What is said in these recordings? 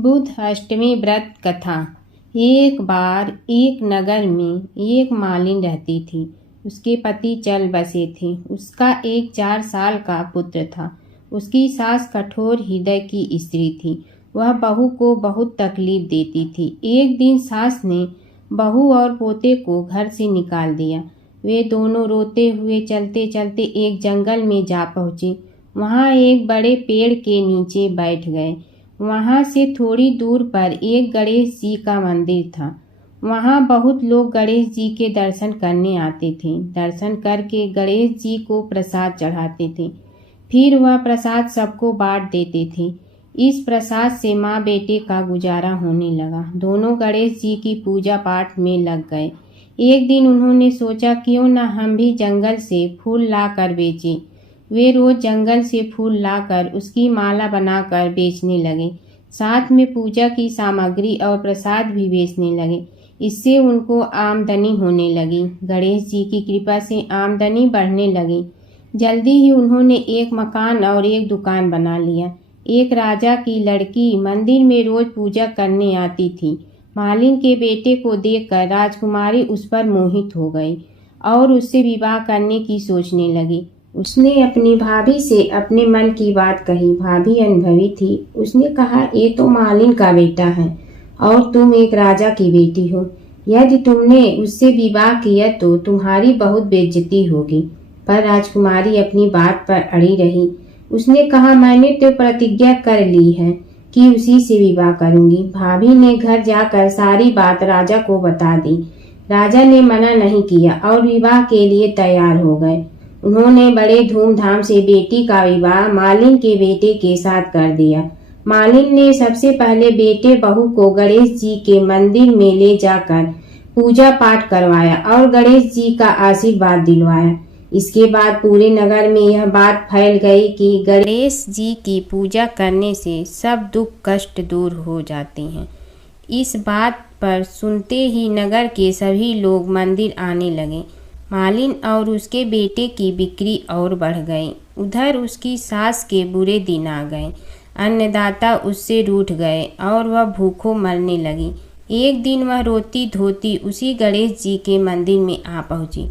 बुध अष्टमी व्रत कथा। एक बार एक नगर में एक मालिन रहती थी। उसके पति चल बसे थे। उसका एक 4 साल का पुत्र था। उसकी सास कठोर हृदय की स्त्री थी। वह बहू को बहुत तकलीफ देती थी। एक दिन सास ने बहू और पोते को घर से निकाल दिया। वे दोनों रोते हुए चलते चलते एक जंगल में जा पहुँचे। वहाँ एक बड़े पेड़ के नीचे बैठ गए। वहाँ से थोड़ी दूर पर एक गणेश जी का मंदिर था। वहाँ बहुत लोग गणेश जी के दर्शन करने आते थे। दर्शन करके गणेश जी को प्रसाद चढ़ाते थे। फिर वह प्रसाद सबको बांट देते थे। इस प्रसाद से माँ बेटे का गुजारा होने लगा। दोनों गणेश जी की पूजा पाठ में लग गए। एक दिन उन्होंने सोचा क्यों न हम भी जंगल से फूल ला कर बेचें। वे रोज जंगल से फूल लाकर उसकी माला बनाकर बेचने लगे। साथ में पूजा की सामग्री और प्रसाद भी बेचने लगे। इससे उनको आमदनी होने लगी। गणेश जी की कृपा से आमदनी बढ़ने लगी। जल्दी ही उन्होंने एक मकान और एक दुकान बना लिया। एक राजा की लड़की मंदिर में रोज पूजा करने आती थी। मालिन के बेटे को देखकर राजकुमारी उस पर मोहित हो गई और उससे विवाह करने की सोचने लगी। उसने अपनी भाभी से अपने मन की बात कही। भाभी अनुभवी थी। उसने कहा, ये तो मालिन का बेटा है और तुम एक राजा की बेटी हो। यदि तुमने उससे विवाह किया तो तुम्हारी बहुत बेइज्जती होगी। पर राजकुमारी अपनी बात पर अड़ी रही। उसने कहा, मैंने तो प्रतिज्ञा कर ली है कि उसी से विवाह करूंगी। भाभी ने घर जाकर सारी बात राजा को बता दी। राजा ने मना नहीं किया और विवाह के लिए तैयार हो गए। उन्होंने बड़े धूमधाम से बेटी का विवाह मालिन के बेटे के साथ कर दिया। मालिन ने सबसे पहले बेटे बहू को गणेश जी के मंदिर में ले जाकर पूजा पाठ करवाया और गणेश जी का आशीर्वाद दिलवाया। इसके बाद पूरे नगर में यह बात फैल गई कि गणेश जी की पूजा करने से सब दुख कष्ट दूर हो जाते हैं। इस बात पर सुनते ही नगर के सभी लोग मंदिर आने लगे। मालिन और उसके बेटे की बिक्री और बढ़ गई। उधर उसकी सास के बुरे दिन आ गए। अन्नदाता उससे रूठ गए और वह भूखों मरने लगी। एक दिन वह रोती धोती उसी गणेश जी के मंदिर में आ पहुंची।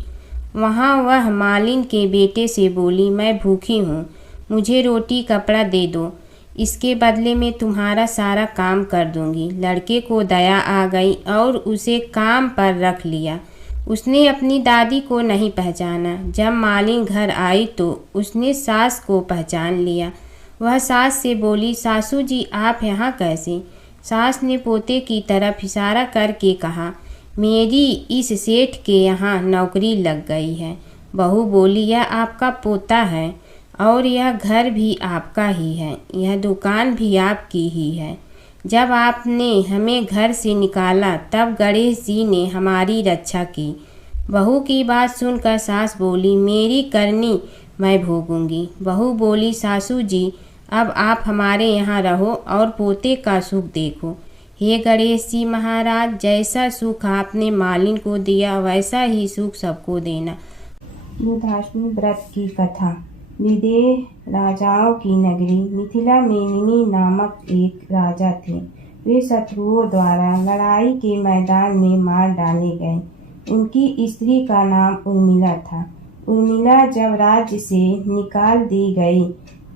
वहां वह मालिन के बेटे से बोली, मैं भूखी हूँ, मुझे रोटी कपड़ा दे दो, इसके बदले में तुम्हारा सारा काम कर दूंगी। लड़के को दया आ गई और उसे काम पर रख लिया। उसने अपनी दादी को नहीं पहचाना। जब मालिन घर आई तो उसने सास को पहचान लिया। वह सास से बोली, सासू जी आप यहाँ कैसे? सास ने पोते की तरफ इशारा करके कहा, मेरी इस सेठ के यहाँ नौकरी लग गई है। बहू बोली, यह आपका पोता है और यह घर भी आपका ही है, यह दुकान भी आपकी ही है। जब आपने हमें घर से निकाला तब गणेश जी ने हमारी रक्षा की। बहू की बात सुनकर सास बोली, मेरी करनी मैं भोगूंगी। बहू बोली, सासू जी अब आप हमारे यहाँ रहो और पोते का सुख देखो। हे गणेश जी महाराज, जैसा सुख आपने मालिन को दिया वैसा ही सुख सबको देना। बुधाष्टमी व्रत की कथा। विदेह राजाओं की नगरी मिथिला में निमि नामक एक राजा थे। वे शत्रुओं द्वारा लड़ाई के मैदान में मार डाले गए। उनकी स्त्री का नाम उर्मिला था। उर्मिला जब राज्य से निकाल दी गई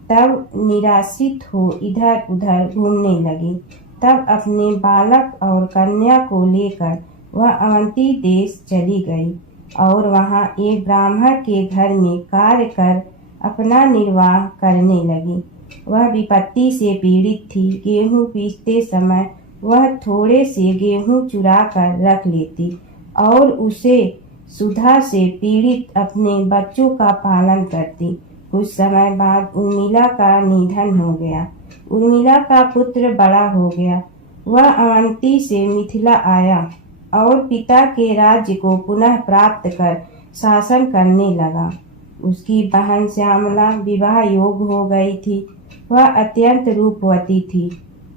तब निराश्रित हो इधर उधर घूमने लगी। तब अपने बालक और कन्या को लेकर वह अवंती देश चली गई और वहां एक ब्राह्मण के घर में कार्य कर अपना निर्वाह करने लगी। वह विपत्ति से पीड़ित थी। गेहूं पीसते समय वह थोड़े से गेहूं चुरा कर रख लेती और उसे सुधा से पीड़ित अपने बच्चों का पालन करती। कुछ समय बाद उर्मिला का निधन हो गया। उर्मिला का पुत्र बड़ा हो गया। वह अवंती से मिथिला आया और पिता के राज्य को पुनः प्राप्त कर शासन करने लगा। उसकी बहन श्यामला विवाह योग्य हो गई थी। वह अत्यंत रूपवती थी।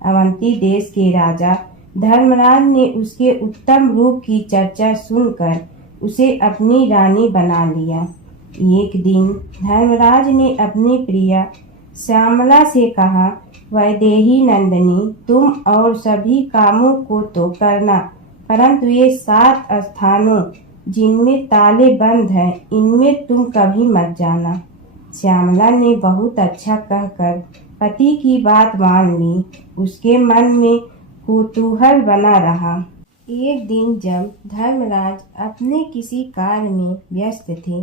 अवंती देश के राजा धर्मराज ने उसके उत्तम रूप की चर्चा सुनकर उसे अपनी रानी बना लिया। एक दिन धर्मराज ने अपनी प्रिया श्यामला से कहा, वैदेही नंदिनी, तुम और सभी कामों को तो करना, परंतु ये 7 स्थानों जिनमें ताले बंद हैं, इनमें तुम कभी मत जाना। श्यामला ने बहुत अच्छा कहकर पति की बात मान ली। उसके मन में कुतूहल बना रहा। एक दिन जब धर्मराज अपने किसी कार्य में व्यस्त थे,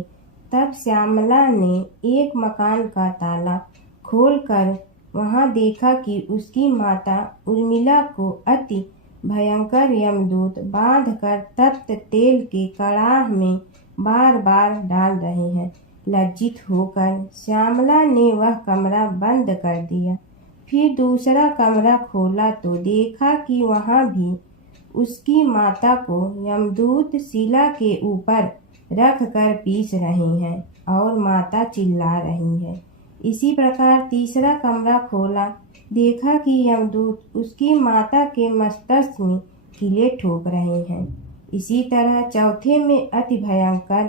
तब श्यामला ने एक मकान का ताला खोलकर वहां देखा कि उसकी माता उर्मिला को अति भयंकर यमदूत बांधकर तप्त तेल के कड़ाह में बार बार डाल रहे हैं। लज्जित होकर श्यामला ने वह कमरा बंद कर दिया। फिर दूसरा कमरा खोला तो देखा कि वहां भी उसकी माता को यमदूत शिला के ऊपर रख कर पीस रहे हैं और माता चिल्ला रही है। इसी प्रकार तीसरा कमरा खोला, देखा कि यमदूत उसकी माता के मस्तक में कीले ठोक रहे हैं। इसी तरह चौथे में अति भयंकर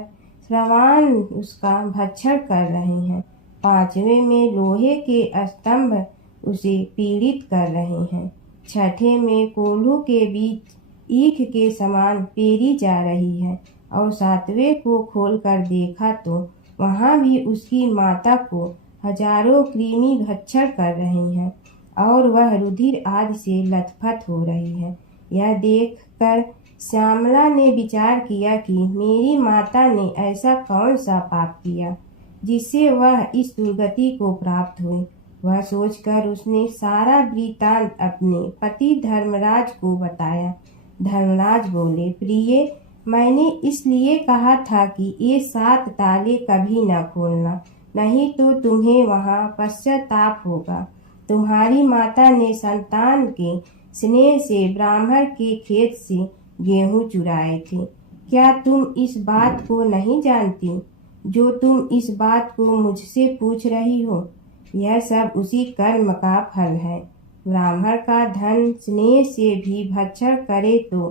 श्रवाण उसका भक्षण कर रहे हैं। पांचवें में लोहे के स्तंभ उसे पीड़ित कर रहे हैं। छठे में कोल्हू के बीच ईख के समान पेरी जा रही है और सातवें को खोलकर देखा तो वहां भी उसकी माता को हजारों कृमि भक्षण कर रही हैं और वह रुधिर आदि से लथपथ हो रही है। यह देखकर श्यामला ने विचार किया कि मेरी माता ने ऐसा कौन सा पाप किया जिससे वह इस दुर्गति को प्राप्त हुई। वह सोचकर उसने सारा वृत्तांत अपने पति धर्मराज को बताया। धर्मराज बोले, प्रिय, मैंने इसलिए कहा था कि ये 7 ताले कभी न खोलना, नहीं तो तुम्हें वहां पश्चाताप होगा। तुम्हारी माता ने संतान के स्नेह से ब्राह्मण के खेत से गेहूं चुराए थे। क्या तुम इस बात को नहीं जानती जो तुम इस बात को मुझसे पूछ रही हो? यह सब उसी कर्म का फल है। ब्राह्मण का धन स्नेह से भी भक्षण करे तो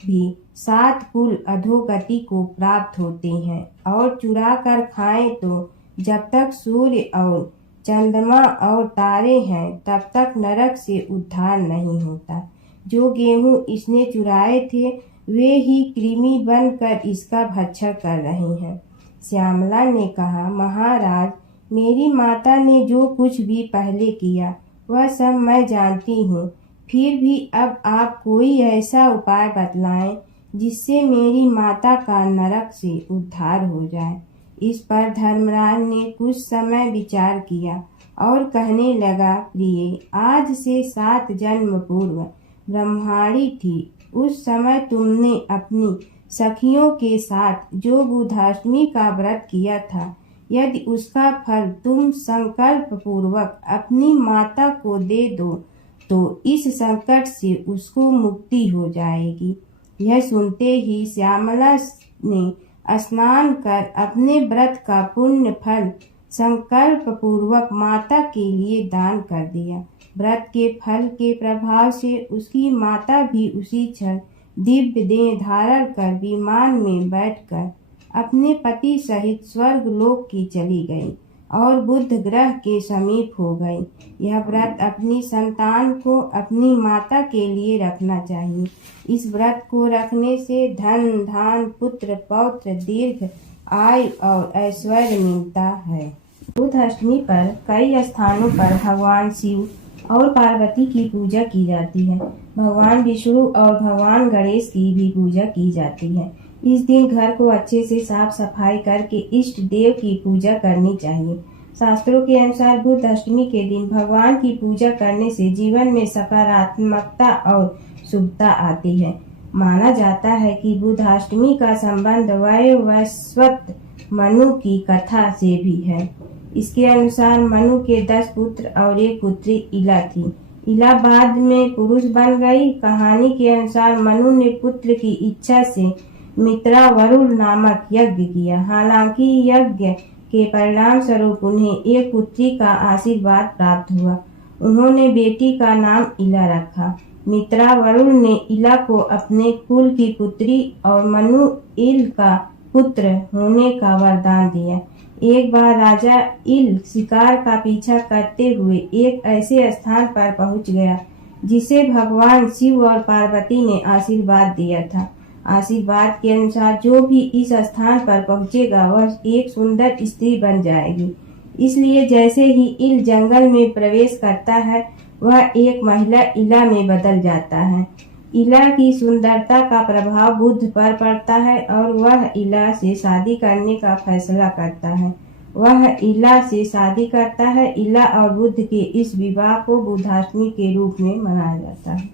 भी 7 कुल अधोगति को प्राप्त होते हैं और चुरा कर खाएं तो जब तक सूर्य और चंद्रमा और तारे हैं तब तक नरक से उद्धार नहीं होता। जो गेहूं इसने चुराए थे वे ही कृमि बनकर इसका भक्षण कर रहे हैं। श्यामला ने कहा, महाराज, मेरी माता ने जो कुछ भी पहले किया वह सब मैं जानती हूँ। फिर भी अब आप कोई ऐसा उपाय बतलाएं जिससे मेरी माता का नरक से उद्धार हो जाए। इस पर धर्मराज ने कुछ समय विचार किया और कहने लगा, प्रिय, आज से 7 जन्म पूर्व ब्रह्माणी थी। उस समय तुमने अपनी सखियों के साथ जो बुधाष्टमी का व्रत किया था, यदि उसका फल तुम संकल्प पूर्वक अपनी माता को दे दो तो इस संकट से उसको मुक्ति हो जाएगी। यह सुनते ही श्यामला ने स्नान कर अपने व्रत का पुण्य फल संकल्प पूर्वक माता के लिए दान कर दिया। व्रत के फल के प्रभाव से उसकी माता भी उसी क्षण दिव्य देह धारण कर विमान में बैठकर अपने पति सहित स्वर्ग लोक की चली गई और बुध ग्रह के समीप हो गई। यह व्रत अपनी संतान को अपनी माता के लिए रखना चाहिए। इस व्रत को रखने से धन धान पुत्र पौत्र दीर्घ आयु और ऐश्वर्य मिलता है। बुध अष्टमी पर कई स्थानों पर भगवान शिव और पार्वती की पूजा की जाती है। भगवान विष्णु और भगवान गणेश की भी पूजा की जाती है। इस दिन घर को अच्छे से साफ सफाई करके इष्ट देव की पूजा करनी चाहिए। शास्त्रों के अनुसार बुध अष्टमी के दिन भगवान की पूजा करने से जीवन में सकारात्मकता और शुभता आती है। माना जाता है कि बुधाष्टमी का संबंध वैवस्वत मनु की कथा से भी है। इसके अनुसार मनु के 10 पुत्र और एक पुत्री इला थी। इला बाद में पुरुष बन गई। कहानी के अनुसार मनु ने पुत्र की इच्छा से मित्रा वरुण नामक यज्ञ किया। हालांकि यज्ञ के परिणाम स्वरूप उन्हें एक पुत्री का आशीर्वाद प्राप्त हुआ। उन्होंने बेटी का नाम इला रखा। मित्रा वरुण ने इला को अपने कुल की पुत्री और मनु इल का पुत्र होने का वरदान दिया। एक बार राजा इल शिकार का पीछा करते हुए एक ऐसे स्थान पर पहुंच गया जिसे भगवान शिव और पार्वती ने आशीर्वाद दिया था। आशीर्वाद के अनुसार जो भी इस स्थान पर पहुंचेगा वह एक सुंदर स्त्री बन जाएगी। इसलिए जैसे ही इल जंगल में प्रवेश करता है वह एक महिला इला में बदल जाता है। इला की सुंदरता का प्रभाव बुद्ध पर पड़ता है और वह इला से शादी करने का फैसला करता है। वह इला से शादी करता है। इला और बुद्ध के इस विवाह को बुद्धाष्टमी के रूप में मनाया जाता है।